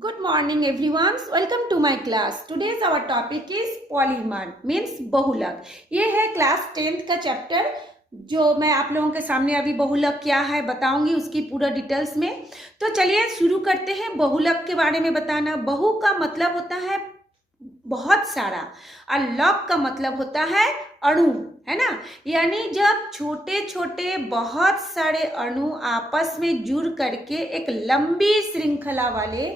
Good morning everyone. Welcome to my class. Today's our topic is polymer means बहुलक. ये है class 10th का chapter जो मैं आप लोगों के सामने अभी बहुलक क्या है बताऊंगी उसकी पूरा डिटेल्स में. तो चलिए शुरू करते हैं बहुलक के बारे में बताना. बहु का मतलब होता है बहुत सारा और लक का मतलब होता है अणु, है ना. यानी जब छोटे छोटे बहुत सारे अणु आपस में जुड़ करके एक लंबी श्रृंखला वाले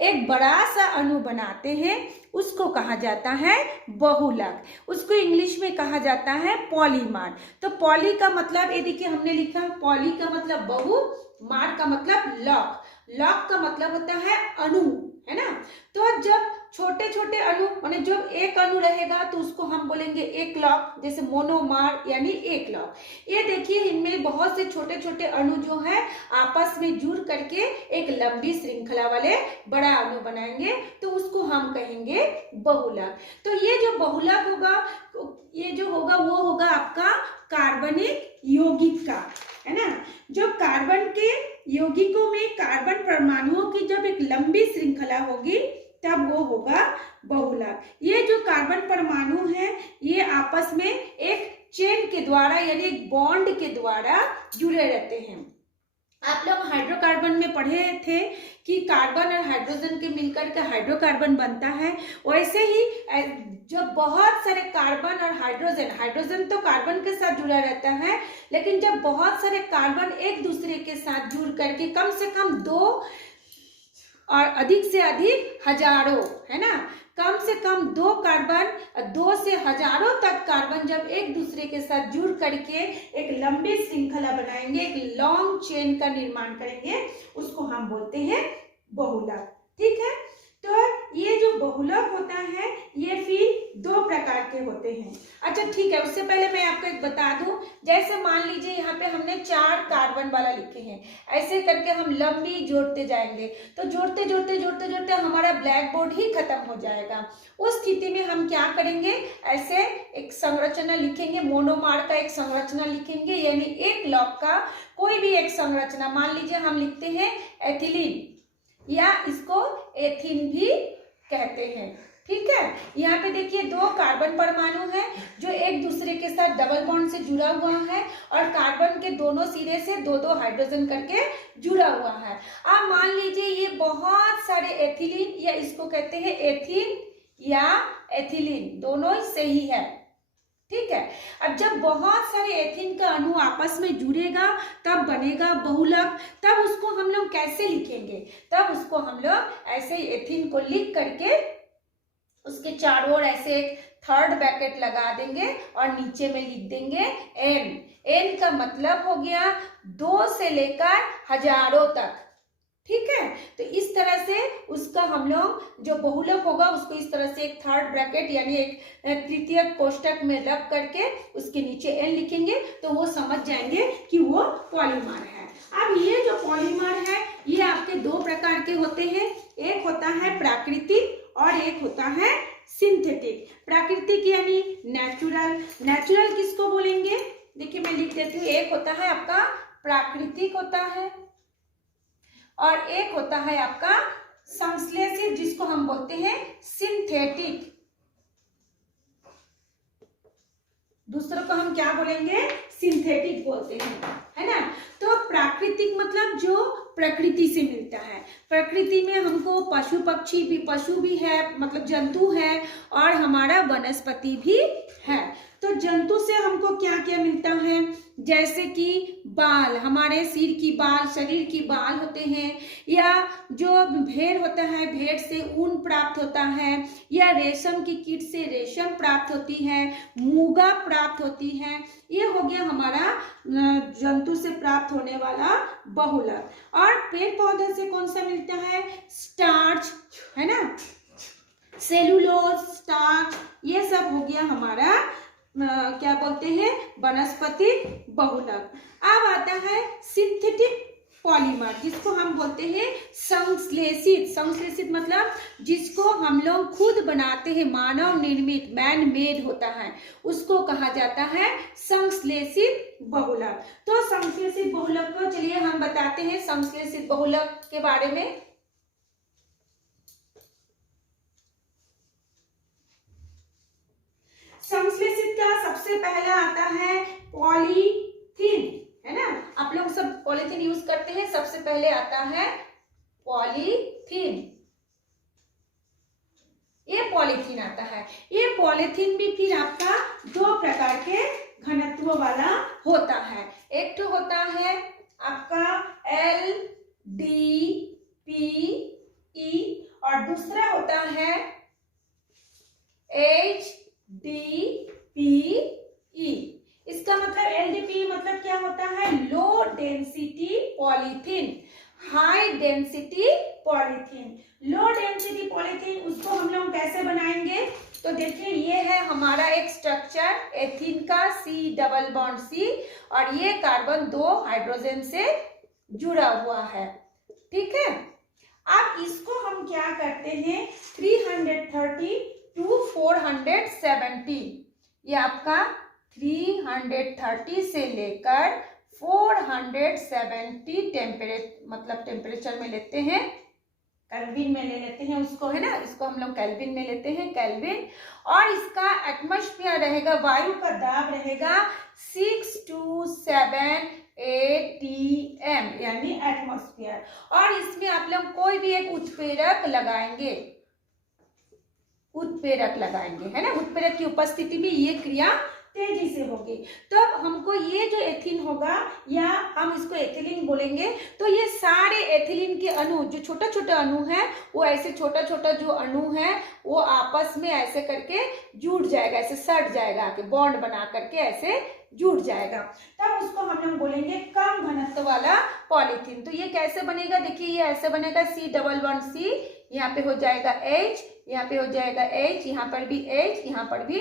एक बड़ा सा अणु बनाते हैं उसको कहा जाता है बहुलक. उसको इंग्लिश में कहा जाता है पॉलीमर. तो पॉली का मतलब ये देखिए हमने लिखा, पॉली का मतलब बहु, मार का मतलब लक, लक का मतलब होता है अणु, है ना. तो जब छोटे छोटे अणु माने जब एक अणु रहेगा तो उसको हम बोलेंगे एक लॉक, जैसे मोनोमर यानी एक लॉक. ये देखिए इनमें बहुत से छोटे छोटे अणु जो है आपस में जुड़ करके एक लंबी श्रृंखला वाले बड़ा अणु बनाएंगे तो उसको हम कहेंगे बहुलक. तो ये जो बहुलक होगा, ये जो होगा वो होगा आपका कार्बनिक यौगिक का, है ना. जो कार्बन के यौगिकों में कार्बन परमाणुओं की जब एक लंबी श्रृंखला होगी तब वो होगा बहुलक. ये जो कार्बन परमाणु है ये आपस में एक चेन के द्वारा यानी एक बॉन्ड के द्वारा जुड़े रहते हैं. आप लोग हाइड्रोकार्बन में पढ़े थे कि कार्बन और हाइड्रोजन के मिलकर के हाइड्रोकार्बन बनता है. वैसे ही जब बहुत सारे कार्बन और हाइड्रोजन, हाइड्रोजन तो कार्बन के साथ जुड़ा रहता है, लेकिन जब बहुत सारे कार्बन एक दूसरे के साथ जुड़ करके कम से कम दो और अधिक से अधिक हजारों, है ना, कम से कम दो कार्बन, दो से हजारों तक कार्बन जब एक दूसरे के साथ जुड़ करके एक लंबी श्रृंखला बनाएंगे, एक लॉन्ग चेन का निर्माण करेंगे, उसको हम बोलते हैं बहुलक. ठीक है. तो ये जो बहुलक होता है ये फिर दो प्रकार के होते हैं. अच्छा ठीक है, उससे पहले मैं आपको एक बता दूं. जैसे मान लीजिए यहाँ पे हमने 4 कार्बन वाला लिखे हैं, ऐसे करके हम लंबी जोड़ते जाएंगे तो जोड़ते जोड़ते जोड़ते जोड़ते हमारा ब्लैक बोर्ड ही खत्म हो जाएगा. उस स्थिति में हम क्या करेंगे, ऐसे एक संरचना लिखेंगे, मोनोमर का एक संरचना लिखेंगे, यानी एक लॉक का कोई भी एक संरचना. मान लीजिए हम लिखते हैं एथिलीन या इसको एथीन भी कहते हैं. ठीक है. यहाँ पे देखिए दो कार्बन परमाणु है जो एक दूसरे के साथ डबल बॉन्ड से जुड़ा हुआ है और कार्बन के दोनों सिरे से दो दो हाइड्रोजन करके जुड़ा हुआ है. अब मान लीजिए ये बहुत सारे एथिलीन या इसको कहते हैं एथीन या एथिलीन, दोनों सही है. ठीक है. अब जब बहुत सारे एथीन का अणु आपस में जुड़ेगा तब बनेगा बहुलक. तब उसको हम लोग कैसे लिखेंगे, तब उसको हम लोग ऐसे एथीन को लिख करके उसके चारों ओर ऐसे एक थर्ड ब्रैकेट लगा देंगे और नीचे में लिख देंगे एन. एन का मतलब हो गया 2 से लेकर हजारों तक. ठीक है. तो इस तरह से उसका हम लोग जो बहुलक होगा उसको इस तरह से एक थर्ड ब्रैकेट यानी एक तृतीय कोष्टक में रख करके उसके नीचे एन लिखेंगे तो वो समझ जाएंगे कि वो पॉलीमर है. अब ये जो पॉलीमर है ये आपके दो प्रकार के होते हैं. एक होता है प्राकृतिक और एक होता है सिंथेटिक. प्राकृतिक यानी नेचुरल. नेचुरल किसको बोलेंगे, देखिए मैं लिख देती हूँ. एक होता है आपका प्राकृतिक होता है और एक होता है आपका संश्लेषित जिसको हम बोलते हैं सिंथेटिक. दूसरों को हम क्या बोलेंगे, सिंथेटिक बोलते हैं, है ना. तो प्राकृतिक मतलब जो प्रकृति से मिलता है. प्रकृति में हमको पशु पक्षी भी, पशु भी है मतलब जंतु है और हमारा वनस्पति भी है. तो जंतु से हमको क्या क्या मिलता है, जैसे कि बाल, हमारे सिर की बाल, शरीर की बाल होते हैं, या जो भेड़ होता है भेड़ से ऊन प्राप्त होता है, या रेशम की कीट से रेशम प्राप्त होती है, मूंगा प्राप्त होती है. ये हो गया हमारा जंतु से प्राप्त होने वाला बहुलक. और पेड़ पौधे से कौन सा मिलता है, स्टार्च, है ना, सेलुलोज, स्टार्च, ये सब हो गया हमारा क्या बोलते हैं वनस्पति बहुलक. अब आता है सिंथेटिक पॉलीमर जिसको हम बोलते हैं संश्लेषित. संश्लेषित मतलब जिसको हम लोग खुद बनाते हैं, मानव निर्मित, मैन मेड होता है, उसको कहा जाता है संश्लेषित बहुलक. तो संश्लेषित बहुलक को चलिए हम बताते हैं संश्लेषित बहुलक के बारे में. सबसे पहला आता है पॉलीथीन, है ना। आप लोग सब पॉलीथीन यूज करते हैं। सबसे पहले आता है पॉलीथीन, ये पॉलीथीन आता है। ये पॉलीथीन भी फिर आपका दो प्रकार के घनत्व वाला होता है। एक तो होता है आपका LDPE और दूसरा होता है HDPE। इसका मतलब LDPE मतलब क्या होता है? Low density polythene, high density polythene. Low density polythene उसको हम लोग कैसे बनाएंगे? तो देखिए, ये है हमारा एक स्ट्रक्चर एथीन का C डबल बॉन्ड C, और ये कार्बन 2 हाइड्रोजन से जुड़ा हुआ है, ठीक है। अब इसको हम क्या करते हैं, 330 to 470, ये आपका 330 से लेकर 470 टेम्परेचर में लेते हैं, केल्विन में ले लेते हैं उसको, है ना। इसको हम लोग केल्विन में लेते हैं, केल्विन। और इसका एटमॉस्फेयर रहेगा, वायु का दाब रहेगा 6 to 7 ATM यानी एटमॉस्फेयर। और इसमें आप लोग कोई भी एक उत्प्रेरक लगाएंगे, है ना। उत्प्रेरक की उपस्थिति में ये क्रिया तेजी से होगी। तो हमको ये जो एथीन होगा, या हम इसको एथिलीन बोलेंगे, तो ये सारे एथिलीन के अणु जो छोटा छोटा अणु है, वो ऐसे छोटा छोटा जो अणु है वो आपस में ऐसे करके जुड़ जाएगा, ऐसे सट जाएगा, आके बॉन्ड बना करके ऐसे जुड़ जाएगा। तब उसको हम लोग बोलेंगे कम घनत्व वाला पॉलीथीन। तो ये कैसे बनेगा? देखिए, ये ऐसे बनेगा C डबल बॉन्ड C, यहाँ पे हो जाएगा H, यहाँ पे हो जाएगा H, यहाँ पर भी H, यहाँ पर भी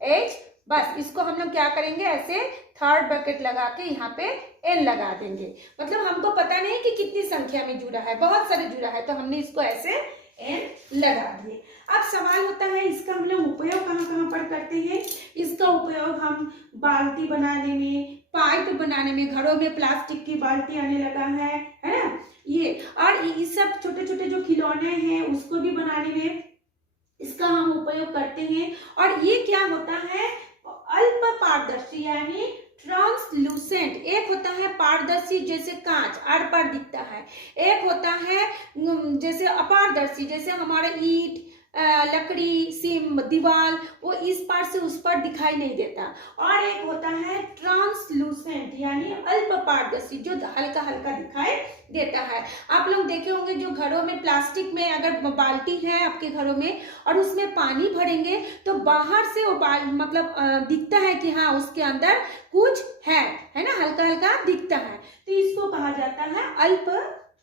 H। बस इसको हम लोग क्या करेंगे, ऐसे थर्ड ब्रैकेट लगा के यहाँ पे N लगा देंगे। मतलब हमको पता नहीं कि कितनी संख्या में जुड़ा है, बहुत सारे जुड़ा है, तो हमने इसको ऐसे N लगा दिए। अब सवाल होता है, इसका हम लोग उपयोग कहाँ कहाँ पर करते हैं? इसका उपयोग हम बाल्टी बनाने में, पाइप बनाने में, घरों में प्लास्टिक की बाल्टी आने लगा है ना ये, और ये सब छोटे छोटे जो खिलौने हैं उसको भी बनाने में इसका हम उपयोग करते हैं। और ये क्या होता है, अल्प पारदर्शी यानी ट्रांसलूसेंट। एक होता है पारदर्शी जैसे कांच आर पार दिखता है, एक होता है जैसे अपारदर्शी जैसे हमारा ईंट, लकड़ी, सिम, दीवार, वो इस पार से उस पार दिखाई नहीं देता। और एक होता है ट्रांसलूसेंट यानी अल्प पारदर्शी जो हल्का हल्का दिखाई देता है। आप लोग देखे होंगे जो घरों में प्लास्टिक में अगर बाल्टी है आपके घरों में और उसमें पानी भरेंगे तो बाहर से वो मतलब दिखता है कि हाँ उसके अंदर कुछ है ना, हल्का हल्का दिखता है। तो इसको कहा जाता है अल्प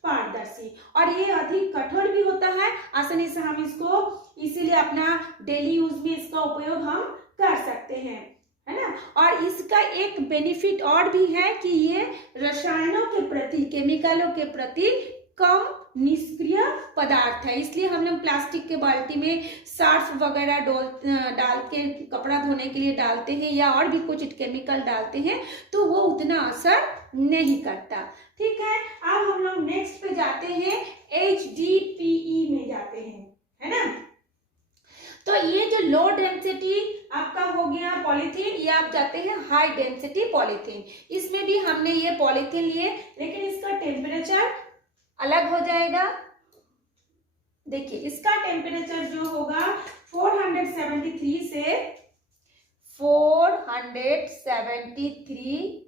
पारदर्शी। और ये अधिक कठोर भी होता है, आसानी से हम इसको इसीलिए अपना डेली यूज में इसका उपयोग हम कर सकते हैं, है ना। और इसका एक बेनिफिट और भी है कि ये रसायनों के प्रति, केमिकलों के प्रति कम निष्क्रिय पदार्थ है, इसलिए हम लोग प्लास्टिक के बाल्टी में सर्फ वगैरह डाल के कपड़ा धोने के लिए डालते हैं या और भी कुछ केमिकल डालते हैं तो वो उतना असर नहीं करता। ठीक है, अब हम लोग नेक्स्ट पे जाते हैं, HDPE में जाते हैं, है ना। तो ये जो लो डेंसिटी आपका हो गया पॉलीथीन, ये आप जाते हैं हाई डेंसिटी पॉलीथीन। इसमें भी हमने ये पॉलीथीन लिए लेकिन इसका टेम्परेचर अलग हो जाएगा। देखिए इसका टेम्परेचर जो होगा 473 से 473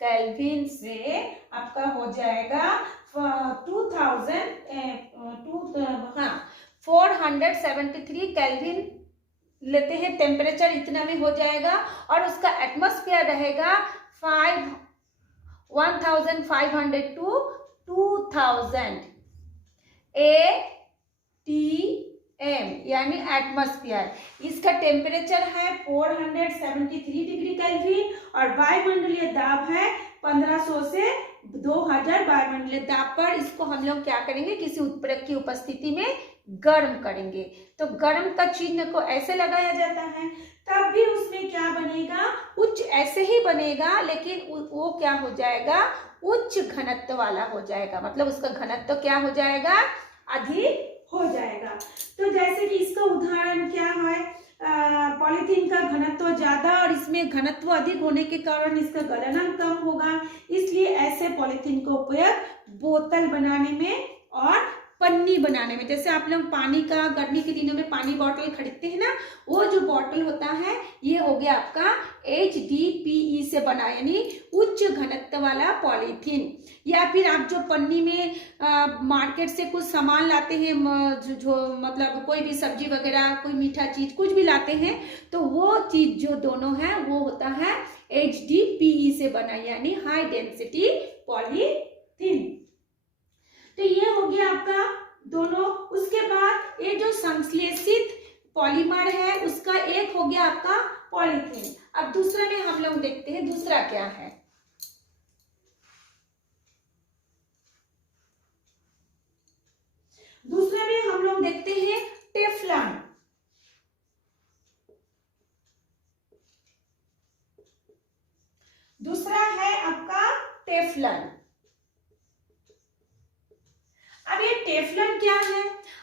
केल्विन से आपका हो जाएगा 473 केल्विन लेते हैं, टेम्परेचर इतना में हो जाएगा। और उसका एटमॉस्फेयर रहेगा 1500 टू 2000 ATM यानी एटमॉस्फेयर। इसका टेम्परेचर है 473 डिग्री केल्विन और वायुमंडलीय दाब है 1500 से 2000 वायुमंडलीय दाब पर। इसको हम लोग क्या करेंगे, किसी उत्प्रेरक की उपस्थिति में गर्म करेंगे। तो गर्म का चिन्ह को ऐसे लगाया जाता है, तब भी उसमें क्या बनेगा, उच्च ऐसे ही बनेगा लेकिन वो क्या हो जाएगा, उच्च घनत्व वाला हो जाएगा। मतलब उसका घनत्व क्या हो जाएगा, अधिक हो जाएगा। तो जैसे कि इसका उदाहरण क्या है, पॉलीथीन का घनत्व ज्यादा और इसमें घनत्व अधिक होने के कारण इसका गलनांक कम होगा, इसलिए ऐसे पॉलीथीन का उपयोग बोतल बनाने में और पन्नी बनाने में, जैसे आप लोग पानी का गर्मी के दिनों में पानी बॉटल खरीदते हैं ना, वो जो बॉटल होता है ये हो गया आपका HDPE से बना, यानी उच्च घनत्व वाला पॉलीथीन। या फिर आप जो पन्नी में मार्केट से कुछ सामान लाते हैं, जो मतलब कोई भी सब्जी वगैरह, कोई मीठा चीज कुछ भी लाते हैं, तो वो चीज जो दोनों है वो होता है HDPE से बना, यानी हाई डेंसिटी पॉलीथीन। तो ये हो गया आपका दोनों। उसके बाद ये जो संश्लेषित पॉलीमर है उसका एक हो गया आपका पॉलीथीन। अब दूसरा में हम लोग देखते हैं दूसरा क्या है। दूसरे में हम लोग देखते हैं टेफ्लॉन। दूसरा है आपका टेफ्लॉन। अब ये टेफ्लॉन क्या है?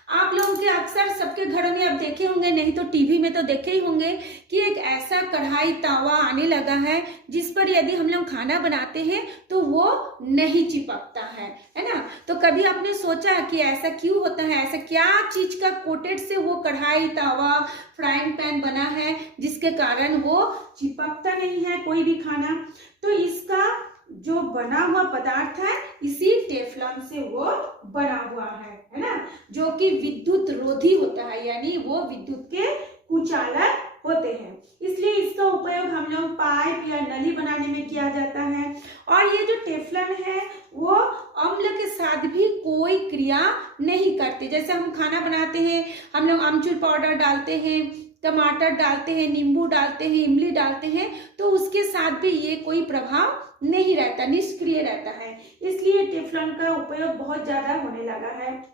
आप लोगों के अक्सर सबके घरों में आप देखे होंगे, नहीं तो टीवी में तो देखे ही होंगे कि एक ऐसा कढ़ाई तावा आने लगा है जिस पर यदि हम लोग खाना बनाते हैं तो वो नहीं चिपकता है ना। तो कभी आपने सोचा कि ऐसा क्यों होता है, ऐसा क्या चीज का कोटेड से वो कढ़ाई तावा फ्राइंग पैन बना है जिसके कारण वो चिपकता नहीं है कोई भी खाना? तो इसका जो बना हुआ पदार्थ है इसी टेफ्लॉन से वो बना हुआ है ना, जो कि विद्युत रोधी होता है, यानी वो विद्युत के कुचालक होते हैं। इसलिए इसका उपयोग हम लोग पाइप या नली बनाने में किया जाता है। और ये जो टेफ्लॉन है वो अम्ल के साथ भी कोई क्रिया नहीं करते। जैसे हम खाना बनाते हैं, हम लोग अमचूर पाउडर डालते हैं, टमाटर डालते हैं, नींबू डालते हैं, इमली डालते हैं, तो उसके साथ भी ये कोई प्रभाव नहीं रहता, निष्क्रिय रहता है। इसलिए टेफ्लॉन का उपयोग बहुत ज्यादा होने लगा है।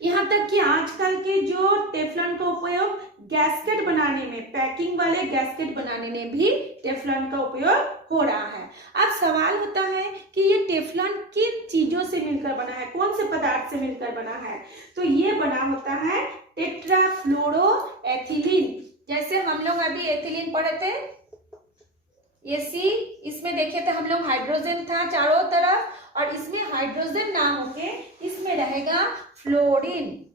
यहाँ तक कि आजकल के जो टेफ्लॉन का उपयोग गैस्केट बनाने में, पैकिंग वाले गैस्केट बनाने में भी टेफ्लॉन का उपयोग हो रहा है। अब सवाल होता है कि ये टेफ्लॉन किन चीजों से मिलकर बना है, कौन से पदार्थ से मिलकर बना है? तो ये बना होता है टेट्राफ्लोरोएथिलीन। जैसे हम लोग अभी एथिलीन पढ़े थे, ये सी, इसमें देखे थे हम लोग हाइड्रोजन था चारों तरफ, और इसमें हाइड्रोजन ना होके इसमें रहेगा फ्लोरीन,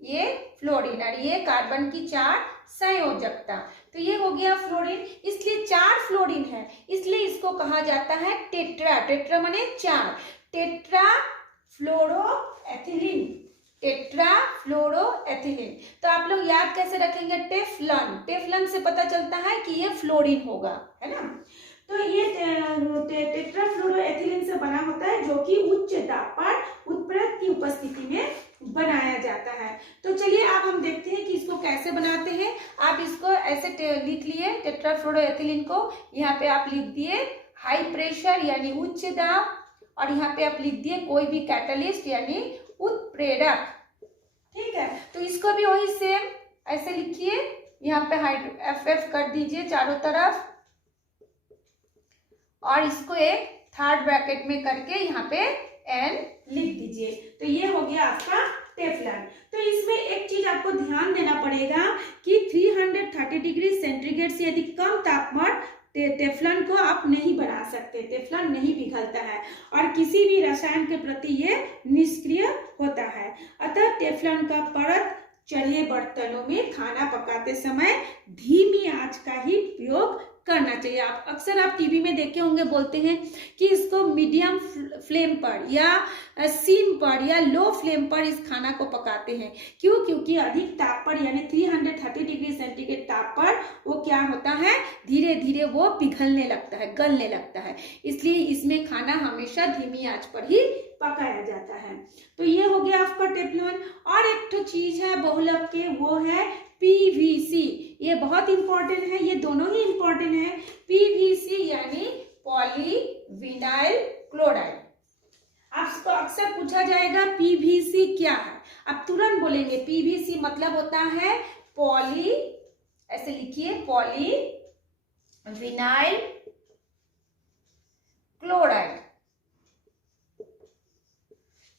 ये फ्लोरीन, और ये कार्बन की 4 संयोजकता, तो ये हो गया फ्लोरीन। इसलिए 4 फ्लोरीन है, इसलिए इसको कहा जाता है टेट्रा। टेट्रा माने 4, टेट्राफ्लोरोएथिलीन, टेट्राफ्लोरोएथिलीन। तो आप लोग याद कैसे रखेंगे? टेफ्लॉन, टेफ्लॉन से पता चलता है कि ये फ्लोरीन होगा, है ना। तो ये टेट्राफ्लोरोएथिलीन से बना होता है, जो कि उच्च दाब पर उत्प्रेरक की उपस्थिति में बनाया जाता है। तो चलिए अब हम देखते हैं कि इसको कैसे बनाते हैं। आप इसको ऐसे लिख लिए, टेट्राफ्लोरोएथिलीन को यहाँ पे आप लिख दिए हाई प्रेशर यानी उच्च दाब, और यहाँ पे आप लिख दिए कोई भी कैटलिस्ट यानी उत्प्रेरक, ठीक है। तो इसको भी वही सेम ऐसे लिखिए, यहाँ पे FF कर दीजिए चारों तरफ, और इसको एक थर्ड ब्रैकेट में करके यहाँ पे N लिख दीजिए। तो ये हो गया आपका टेफ्लॉन। तो इसमें एक चीज आपको ध्यान देना पड़ेगा कि 330 डिग्री सेंटीग्रेड से यदि कम तापमान टेफ्लॉन को आप नहीं बना सकते, टेफ्लॉन नहीं पिघलता है और किसी भी रसायन के प्रति ये निष्क्रिय होता है। अतः टेफ्लॉन का परत चढ़े बर्तनों में खाना पकाते समय धीमी आंच का ही प्रयोग करना चाहिए। आप अक्सर आप टीवी में देखे होंगे, बोलते हैं कि इसको मीडियम फ्लेम पर या सिम पर या लो फ्लेम पर इस खाना को पकाते हैं। क्यों? क्योंकि अधिक ताप पर यानी 330 डिग्री सेंटीग्रेड ताप पर वो क्या होता है, धीरे धीरे वो पिघलने लगता है, गलने लगता है। इसलिए इसमें खाना हमेशा धीमी आंच पर ही पकाया जाता है। तो ये हो गया आपका टेफ्लॉन। और एक तो चीज है बहुलक के, वो है PVC। ये बहुत इंपॉर्टेंट है, ये दोनों ही इंपॉर्टेंट है। PVC यानी पॉलीविनाइल क्लोराइड। आपको अक्सर पूछा जाएगा PVC क्या है, आप तुरंत बोलेंगे PVC मतलब होता है पॉली, ऐसे लिखिए पॉलीविनाइल क्लोराइड।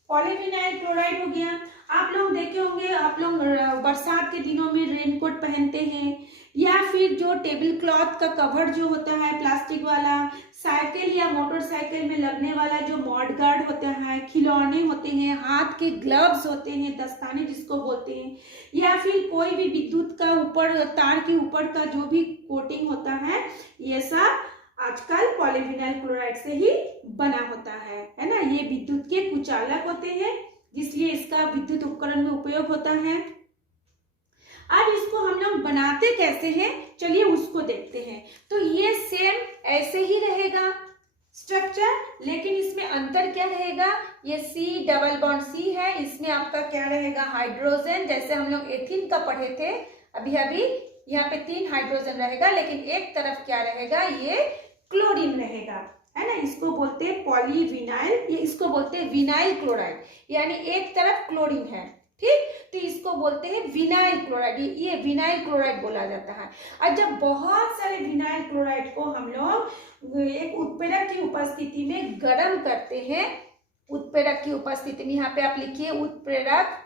पॉलीविनाइल क्लोराइड हो गया। आप लोग देखे होंगे, आप आप लोग बरसात के दिनों में रेनकोट पहनते हैं, या फिर जो टेबल क्लॉथ का कवर जो होता है प्लास्टिक वाला, साइकिल या मोटरसाइकिल में लगने वाला जो मॉड गार्ड होता है, खिलौने होते हैं, हाथ के ग्लव्स होते हैं, दस्ताने जिसको बोलते हैं, या फिर कोई भी विद्युत का ऊपर तार के ऊपर का जो भी कोटिंग होता है, ये सब आजकल पॉलीविनाइल क्लोराइड से ही बना होता है ना। ये विद्युत के कुचालक होते हैं, इसलिए इसका विद्युत उपकरण में उपयोग होता है। अब इसको हम लोग बनाते कैसे हैं, चलिए उसको देखते हैं। तो ये सेम ऐसे ही रहेगा स्ट्रक्चर, लेकिन इसमें अंतर क्या रहेगा, ये C डबल बॉन्ड C है, इसमें आपका क्या रहेगा, हाइड्रोजन। जैसे हम लोग एथीन का पढ़े थे अभी अभी, यहाँ पे 3 हाइड्रोजन रहेगा, लेकिन एक तरफ क्या रहेगा, ये क्लोरीन रहेगा, है ना। इसको बोलते हैं पॉलीविनाइल, ये इसको बोलते हैं विनाइल क्लोराइड, यानी एक तरफ क्लोरीन है, ठीक। तो इसको बोलते हैं विनाइल क्लोराइड, ये विनाइल क्लोराइड बोला जाता है। और जब बहुत सारे विनाइल क्लोराइड को हम लोग एक उत्प्रेरक की उपस्थिति में गर्म करते हैं, उत्प्रेरक की उपस्थिति में, यहाँ पे आप लिखिए उत्प्रेरक,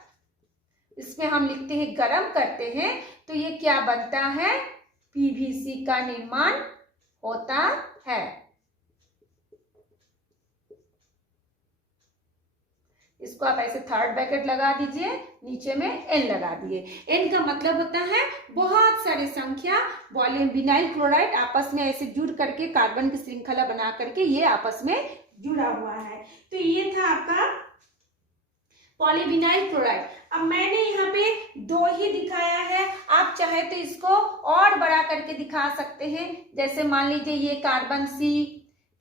इसमें हम लिखते हैं गर्म करते हैं, तो ये क्या बनता है, PVC का निर्माण होता है। इसको आप ऐसे थर्ड ब्रैकेट लगा दीजिए, नीचे में N लगा दिए। N का मतलब होता है बहुत सारी संख्या विनाइल क्लोराइड आपस में ऐसे जुड़ करके कार्बन की श्रृंखला बना करके ये आपस में जुड़ा हुआ है। तो ये था आपका पॉलीविनाइल क्लोराइड। अब मैंने यहाँ पे 2 ही दिखाया है, आप चाहे तो इसको और बड़ा करके दिखा सकते हैं। जैसे मान लीजिए ये कार्बन C,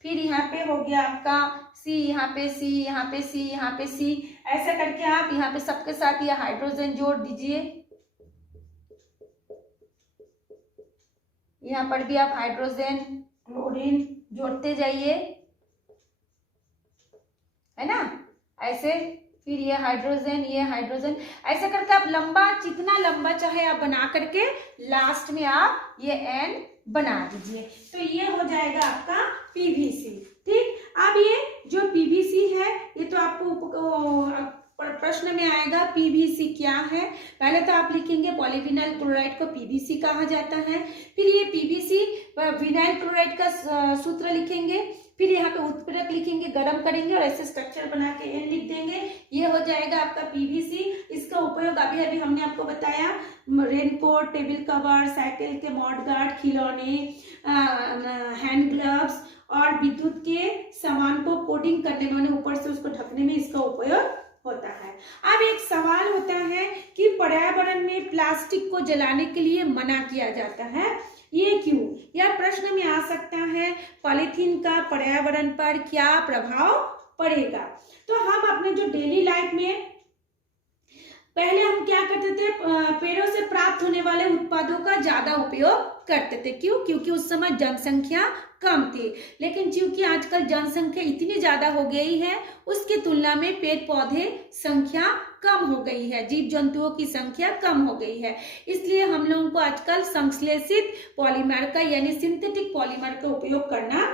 फिर यहाँ पे हो गया आपका C, यहाँ पे C, यहाँ पे C, यहाँ पे C, ऐसा करके आप यहाँ पे सबके साथ ये हाइड्रोजन जोड़ दीजिए। यहाँ पर भी आप हाइड्रोजन क्लोरीन जोड़ते जाइए, है ना, ऐसे। फिर ये हाइड्रोजन, ऐसे करके आप लंबा, जितना लंबा चाहे आप बना करके लास्ट में आप ये N बना दीजिए। तो ये हो जाएगा आपका PVC, ठीक। अब ये जो PVC है, ये तो आपको प्रश्न में आएगा PVC क्या है। पहले तो आप लिखेंगे पॉलीविनाइल क्लोराइड को PVC कहा जाता है, फिर ये PVC विनाइल क्लोराइड का सूत्र लिखेंगे, फिर यहाँ पे उत्प्रेरक लिखेंगे, गर्म करेंगे और ऐसे स्ट्रक्चर बना के N लिख देंगे, ये हो जाएगा आपका PVC। इसका उपयोग अभी अभी हमने आपको बताया, रेनकोट, टेबल कवर, साइकिल के मॉड गार्ड, खिलौने, हैंड ग्लव्स और विद्युत के सामान को कोटिंग करने में, ऊपर से उसको ढकने में इसका उपयोग होता है। अब एक सवाल होता है कि पर्यावरण में प्लास्टिक को जलाने के लिए मना किया जाता है, ये क्यों? यह प्रश्न में आ सकता है, पॉलीथीन का पर्यावरण पर क्या प्रभाव पड़ेगा। तो हम अपने जो डेली लाइफ में पहले हम क्या करते थे, पेड़ों से प्राप्त होने वाले उत्पादों का ज्यादा उपयोग करते थे। क्यों? क्योंकि उस समय जनसंख्या कम थी, लेकिन क्योंकि आजकल जनसंख्या इतनी ज्यादा हो गई है, उसकी तुलना में पेड़ पौधे संख्या कम हो गई है, जीव जंतुओं की संख्या कम हो गई है, इसलिए हम लोगों को आजकल संश्लेषित पॉलीमर का यानी सिंथेटिक पॉलीमर का उपयोग करना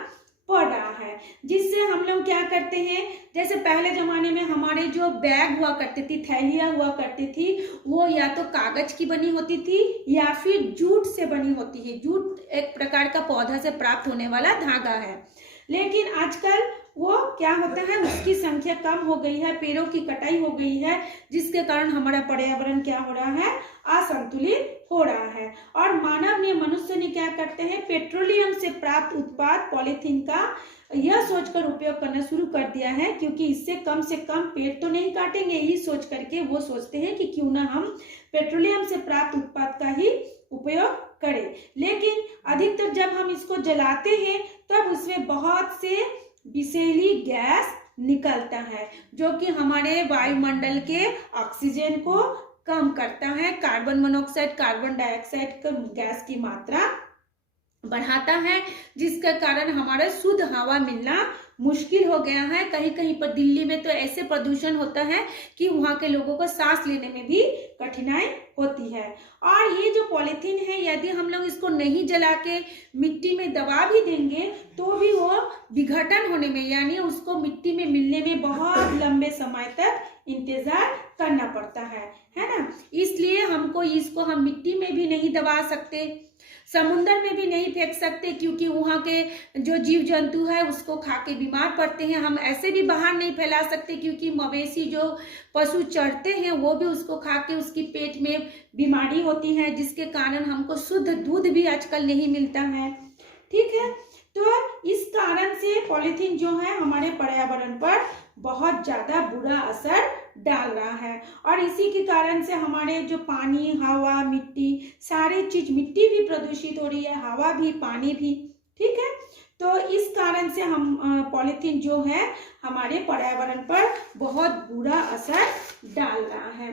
पड़ रहा है। जिससे हम लोग क्या करते हैं, जैसे पहले जमाने में हमारे जो बैग हुआ करती थी, थैलियां हुआ करती थी, वो या तो कागज की बनी होती थी या फिर जूट से बनी होती है। जूट एक प्रकार का पौधा से प्राप्त होने वाला धागा है, लेकिन आजकल वो क्या होता है, उसकी संख्या कम हो गई है, पेड़ों की कटाई हो गई है, जिसके कारण हमारा पर्यावरण क्या हो रहा है, असंतुलित हो रहा है। और मानव ने, मनुष्य ने क्या करते हैं, पेट्रोलियम से प्राप्त उत्पाद पॉलीथीन का यह सोचकर उपयोग करना शुरू कर दिया है, क्योंकि इससे कम से कम पेड़ तो नहीं काटेंगे, यही सोच करके वो सोचते हैं कि क्यों ना हम पेट्रोलियम से प्राप्त उत्पाद का ही उपयोग करें। लेकिन अधिकतर जब हम इसको जलाते हैं तब उसमें बहुत से विषैली गैस निकलता है, जो कि हमारे वायुमंडल के ऑक्सीजन को कम करता है, कार्बन मोनोऑक्साइड, कार्बन डाइऑक्साइड का गैस की मात्रा बढ़ाता है, जिसके कारण हमारा शुद्ध हवा मिलना मुश्किल हो गया है। कहीं कहीं पर दिल्ली में तो ऐसे प्रदूषण होता है कि वहाँ के लोगों को सांस लेने में भी कठिनाई होती है। और ये जो पॉलीथीन है, यदि हम लोग इसको नहीं जला के मिट्टी में दबा भी देंगे तो भी वो विघटन होने में, यानी उसको मिट्टी में मिलने में बहुत लंबे समय तक इंतजार करना पड़ता है ना। इसलिए हमको इसको हम मिट्टी में भी नहीं दबा सकते, समुंदर में भी नहीं फेंक सकते, क्योंकि वहाँ के जो जीव जंतु है उसको खा के बीमार पड़ते हैं। हम ऐसे भी बाहर नहीं फैला सकते, क्योंकि मवेशी जो पशु चढ़ते हैं वो भी उसको खा के उसकी पेट में बीमारी होती है, जिसके कारण हमको शुद्ध दूध भी आजकल नहीं मिलता है। ठीक है, तो इस कारण से पॉलीथीन जो है हमारे पर्यावरण पर बहुत ज़्यादा बुरा असर डाल रहा है, और इसी के कारण से हमारे जो पानी, हवा, मिट्टी, सारे चीज, मिट्टी भी प्रदूषित हो रही है, हवा भी, पानी भी। ठीक है, तो इस कारण से हम पॉलीथीन जो है हमारे पर्यावरण पर बहुत बुरा असर डाल रहा है।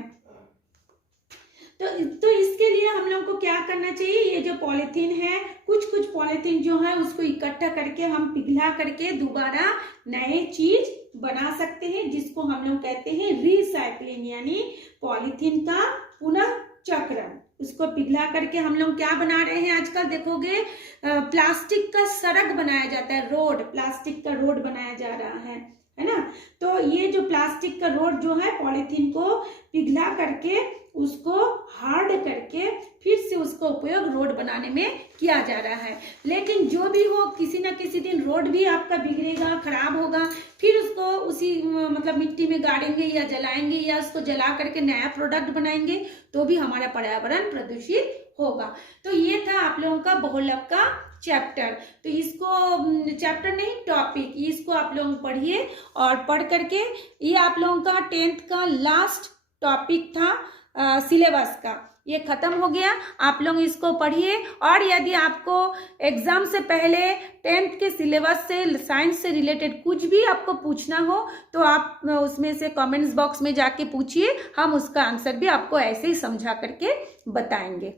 तो इसके लिए हम लोग को क्या करना चाहिए, ये जो पॉलीथीन है, कुछ पॉलीथीन जो है उसको इकट्ठा करके हम पिघला करके दोबारा नए चीज बना सकते हैं, जिसको हम लोग कहते हैं रिसाइकलिंग, यानी पॉलीथीन का पुनः चक्रण। उसको पिघला करके हम लोग क्या बना रहे हैं आजकल देखोगे, प्लास्टिक का सड़क बनाया जाता है, रोड, प्लास्टिक का रोड बनाया जा रहा है ना। तो ये जो प्लास्टिक का रोड जो है पॉलीथीन को पिघला करके उसको हार्ड करके फिर से उसका उपयोग रोड बनाने में किया जा रहा है। लेकिन जो भी हो, किसी न किसी दिन रोड भी आपका बिगड़ेगा, खराब होगा, फिर उसको उसी मतलब मिट्टी में गाड़ेंगे या जलाएंगे या उसको जला करके नया प्रोडक्ट बनाएंगे, तो भी हमारा पर्यावरण प्रदूषित होगा। तो ये था आप लोगों का बहुलक का चैप्टर। तो इसको चैप्टर नहीं, टॉपिक, इसको आप लोग पढ़िए, और पढ़ करके ये आप लोगों का 10th का लास्ट टॉपिक था सिलेबस का, ये खत्म हो गया। आप लोग इसको पढ़िए, और यदि आपको एग्जाम से पहले 10th के सिलेबस से, साइंस से रिलेटेड कुछ भी आपको पूछना हो तो आप उसमें से कमेंट्स बॉक्स में जाके पूछिए, हम उसका आंसर भी आपको ऐसे ही समझा करके बताएंगे।